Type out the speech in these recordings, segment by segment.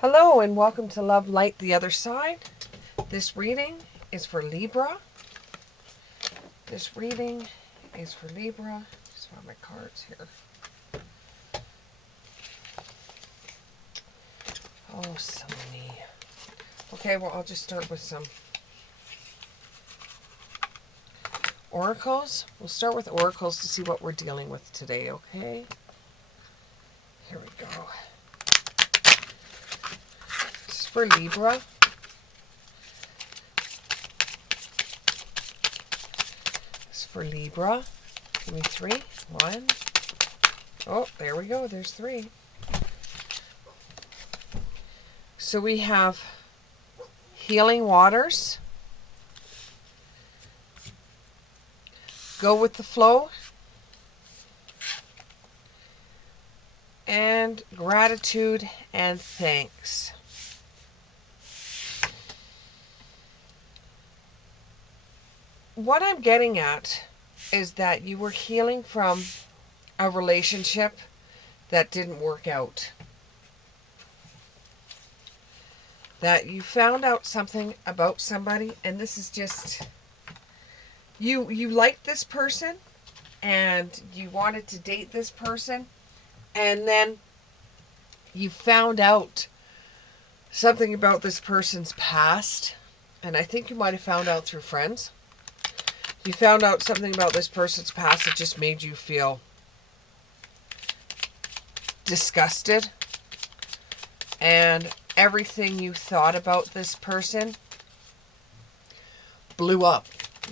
Hello and welcome to Love Light the Other Side. This reading is for Libra. This reading is for Libra. Just find my cards here. Oh, so many. Okay, well, I'll just start with some oracles. We'll start with oracles to see what we're dealing with today, okay? Here we go. This is for Libra. This is for Libra. Give me three. One. Oh, there we go. There's three. So we have healing waters. Go with the flow. And gratitude and thanks. What I'm getting at is that you were healing from a relationship that didn't work out. That you found out something about somebody, and this is just, you liked this person and you wanted to date this person, and then you found out something about this person's past, and I think you might have found out through friends. You found out something about this person's past that just made you feel disgusted, and everything you thought about this person blew up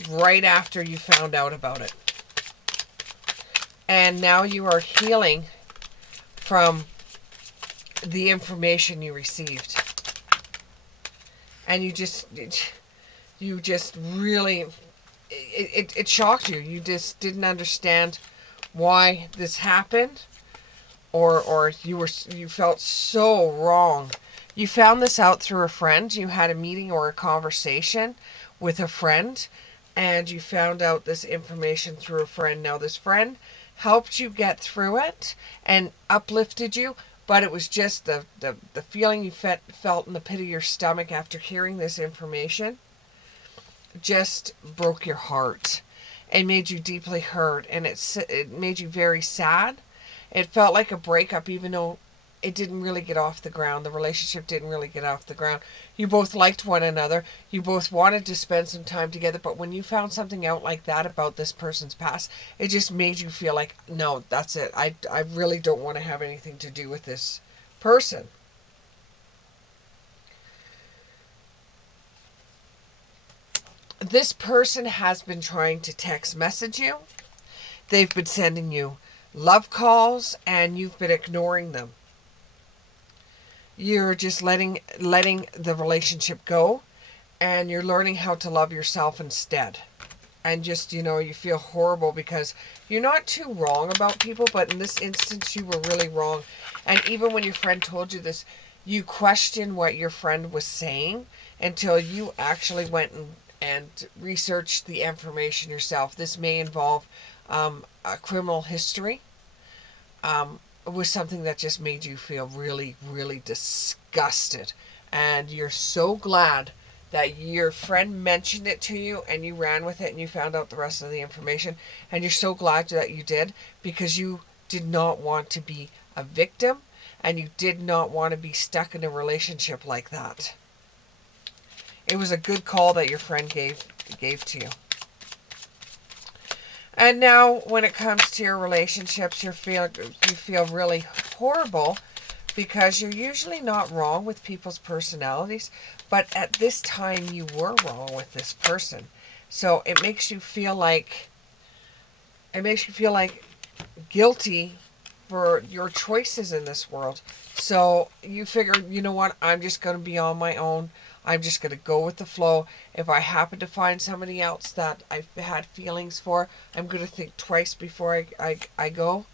right after you found out about it. And now you are healing from the information you received. And you just really, it shocked you. You just didn't understand why this happened, or you felt so wrong. You found this out through a friend. You had a meeting or a conversation with a friend, and you found out this information through a friend. Now, this friend helped you get through it and uplifted you, but it was just the feeling you felt in the pit of your stomach after hearing this information just broke your heart and made you deeply hurt, and it made you very sad. It felt like a breakup, even though it didn't really get off the ground. The relationship didn't really get off the ground. You both liked one another. You both wanted to spend some time together. But when you found something out like that about this person's past, it just made you feel like, no, that's it. I really don't want to have anything to do with this person. This person has been trying to text message you. They've been sending you love calls, and you've been ignoring them. You're just letting the relationship go, and you're learning how to love yourself instead. And just, you feel horrible because you're not too wrong about people, but in this instance you were really wrong. And even when your friend told you this, you questioned what your friend was saying until you actually went and researched the information yourself. This may involve a criminal history. Was something that just made you feel really, really disgusted. And you're so glad that your friend mentioned it to you and you ran with it and you found out the rest of the information. And you're so glad that you did, because you did not want to be a victim, and you did not want to be stuck in a relationship like that. It was a good call that your friend gave to you. And now, when it comes to your relationships, you feel really horrible, because you're usually not wrong with people's personalities, but at this time you were wrong with this person. So it makes you feel like guilty for your choices in this world. So you figure, you know what, I'm just going to be on my own. I'm just going to go with the flow. If I happen to find somebody else that I've had feelings for, I'm going to think twice before I go.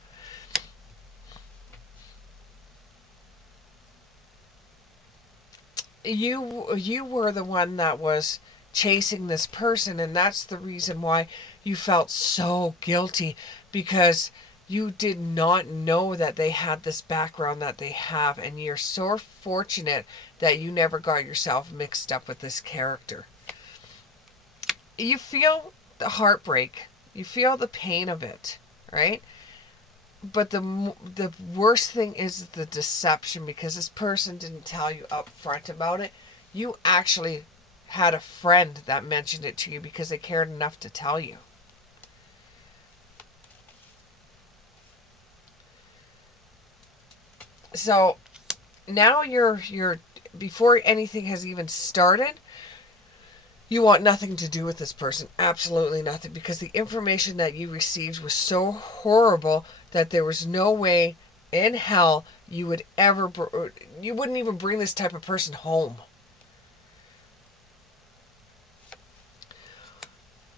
You were the one that was chasing this person, and that's the reason why you felt so guilty, because You did not know that they had this background that they have, and you're so fortunate that you never got yourself mixed up with this character. You feel the heartbreak, you feel the pain of it, right? But the worst thing is the deception, because this person didn't tell you up front about it. You actually had a friend that mentioned it to you because they cared enough to tell you. So now you're before anything has even started, you want nothing to do with this person. Absolutely nothing, because the information that you received was so horrible that there was no way in hell you would ever you wouldn't even bring this type of person home.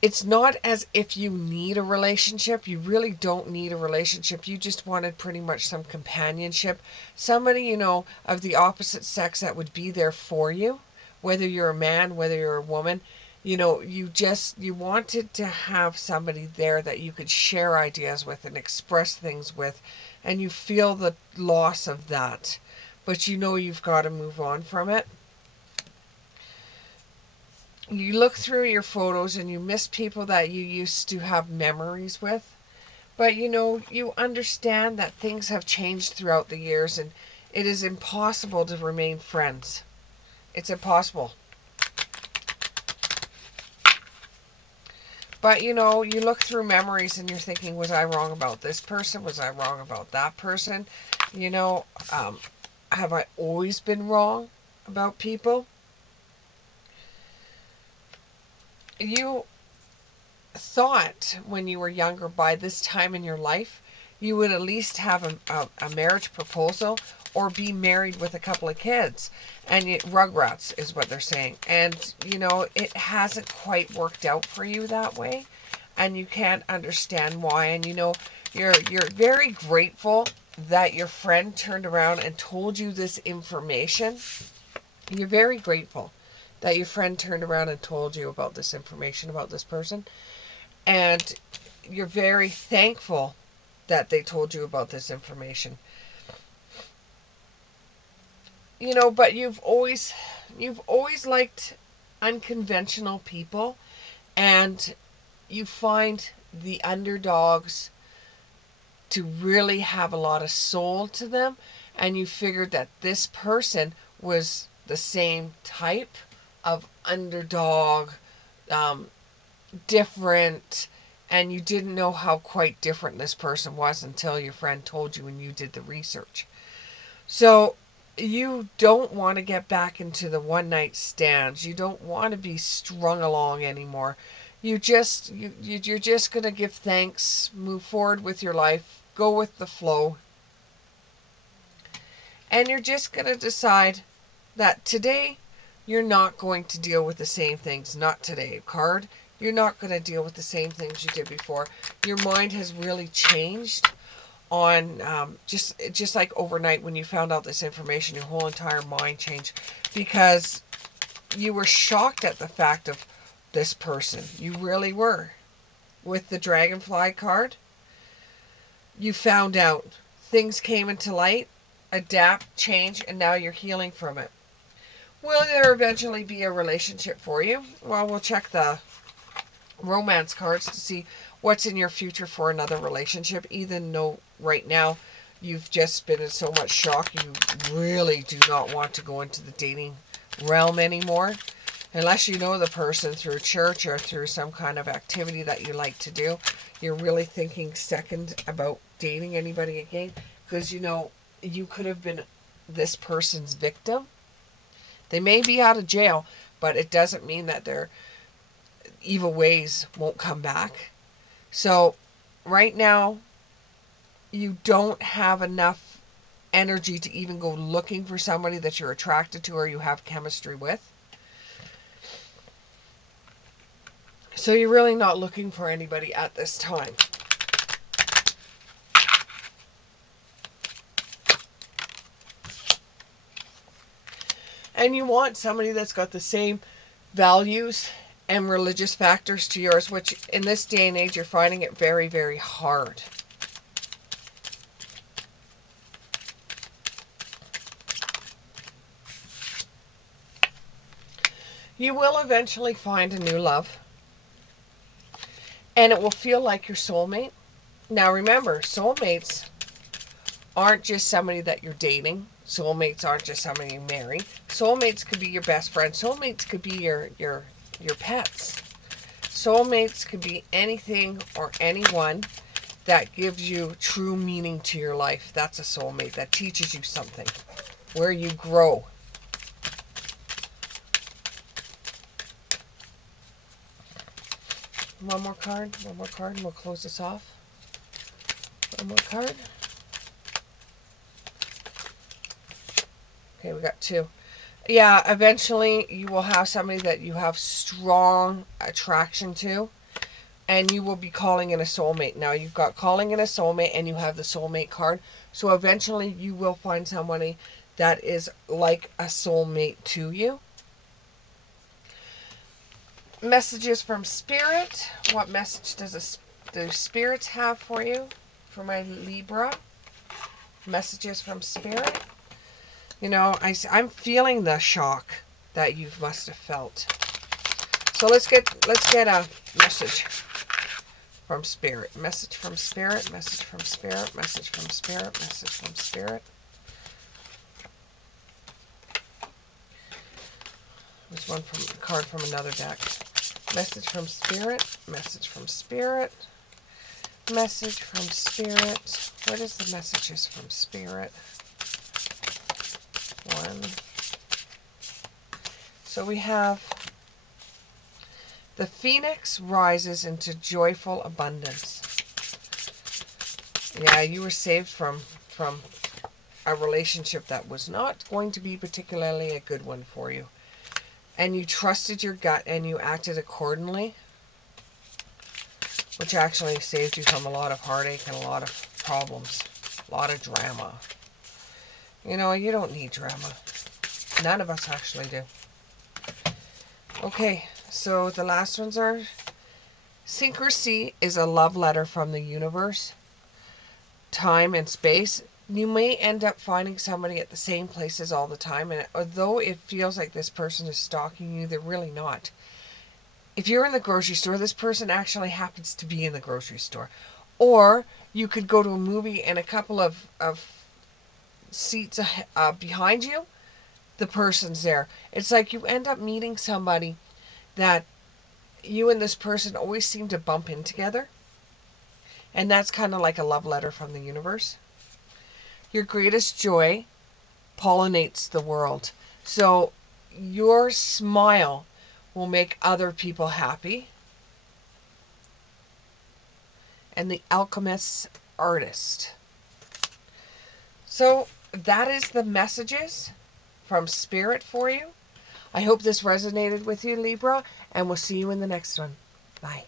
It's not as if you need a relationship. You really don't need a relationship. You just wanted pretty much some companionship. Somebody, of the opposite sex that would be there for you, whether you're a man, whether you're a woman. You wanted to have somebody there that you could share ideas with and express things with, and you feel the loss of that. But you've got to move on from it. You look through your photos and you miss people that you used to have memories with. But you understand that things have changed throughout the years, and it is impossible to remain friends. It's impossible. But you look through memories and you're thinking, was I wrong about this person? Was I wrong about that person? Have I always been wrong about people? You thought when you were younger, by this time in your life, you would at least have a marriage proposal or be married with a couple of kids. And Rugrats is what they're saying. And, it hasn't quite worked out for you that way. And you can't understand why. And, you're very grateful that your friend turned around and told you this information. You're very grateful that your friend turned around and told you about this information about this person. And you're very thankful that they told you about this information. But you've always liked unconventional people, and you find the underdogs to really have a lot of soul to them, and you figured that this person was the same type of underdog, different, and you didn't know how quite different this person was until your friend told you and you did the research. So you don't want to get back into the one night stands. You don't want to be strung along anymore. You're just going to give thanks, move forward with your life, go with the flow, and you're just going to decide that today you're not going to deal with the same things. Not today, card. You're not going to deal with the same things you did before. Your mind has really changed on just like overnight when you found out this information. Your whole entire mind changed because you were shocked at the fact of this person. You really were. With the dragonfly card, you found out. Things came into light, adapt, change, and now you're healing from it. Will there eventually be a relationship for you? Well, we'll check the romance cards to see what's in your future for another relationship, even though right now you've just been in so much shock. You really do not want to go into the dating realm anymore. Unless you know the person through church or through some kind of activity that you like to do, you're really thinking second about dating anybody again, because you could have been this person's victim. They may be out of jail, but it doesn't mean that their evil ways won't come back. So right now, you don't have enough energy to even go looking for somebody that you're attracted to or you have chemistry with. So you're really not looking for anybody at this time. And you want somebody that's got the same values and religious factors to yours, which in this day and age, you're finding it very, very hard. You will eventually find a new love, and it will feel like your soulmate. Now remember, soulmates aren't just somebody that you're dating. Soulmates aren't just somebody you marry. Soulmates could be your best friend. Soulmates could be your pets. Soulmates could be anything or anyone that gives you true meaning to your life. That's a soulmate that teaches you something, where you grow. One more card, and we'll close this off. One more card. Okay, we got two. Yeah, eventually you will have somebody that you have strong attraction to, and you will be calling in a soulmate. Now you've got calling in a soulmate, and you have the soulmate card. So eventually you will find somebody that is like a soulmate to you. Messages from Spirit. What message do spirits have for you? For my Libra. Messages from Spirit. You know, I'm feeling the shock that you must have felt. So let's get a message from Spirit. Message from Spirit. Message from Spirit. Message from Spirit. Message from Spirit. There's one from a card from another deck. Message from Spirit. Message from Spirit. Message from Spirit. What is the messages from Spirit? One. So we have the Phoenix rises into joyful abundance. Yeah, you were saved from a relationship that was not going to be particularly a good one for you. And you trusted your gut and you acted accordingly, which actually saved you from a lot of heartache and a lot of problems, a lot of drama. You know, you don't need drama. None of us actually do. Okay, so the last ones are Syncrasy is a love letter from the universe, time and space. You may end up finding somebody at the same places all the time, and although it feels like this person is stalking you, they're really not. If you're in the grocery store, this person actually happens to be in the grocery store. Or you could go to a movie and a couple of seats behind you, the person's there. It's like you end up meeting somebody that you and this person always seem to bump in together. And that's kind of like a love letter from the universe. Your greatest joy pollinates the world. So your smile will make other people happy. And the alchemist's artist. So that is the messages from Spirit for you. I hope this resonated with you, Libra, and we'll see you in the next one. Bye.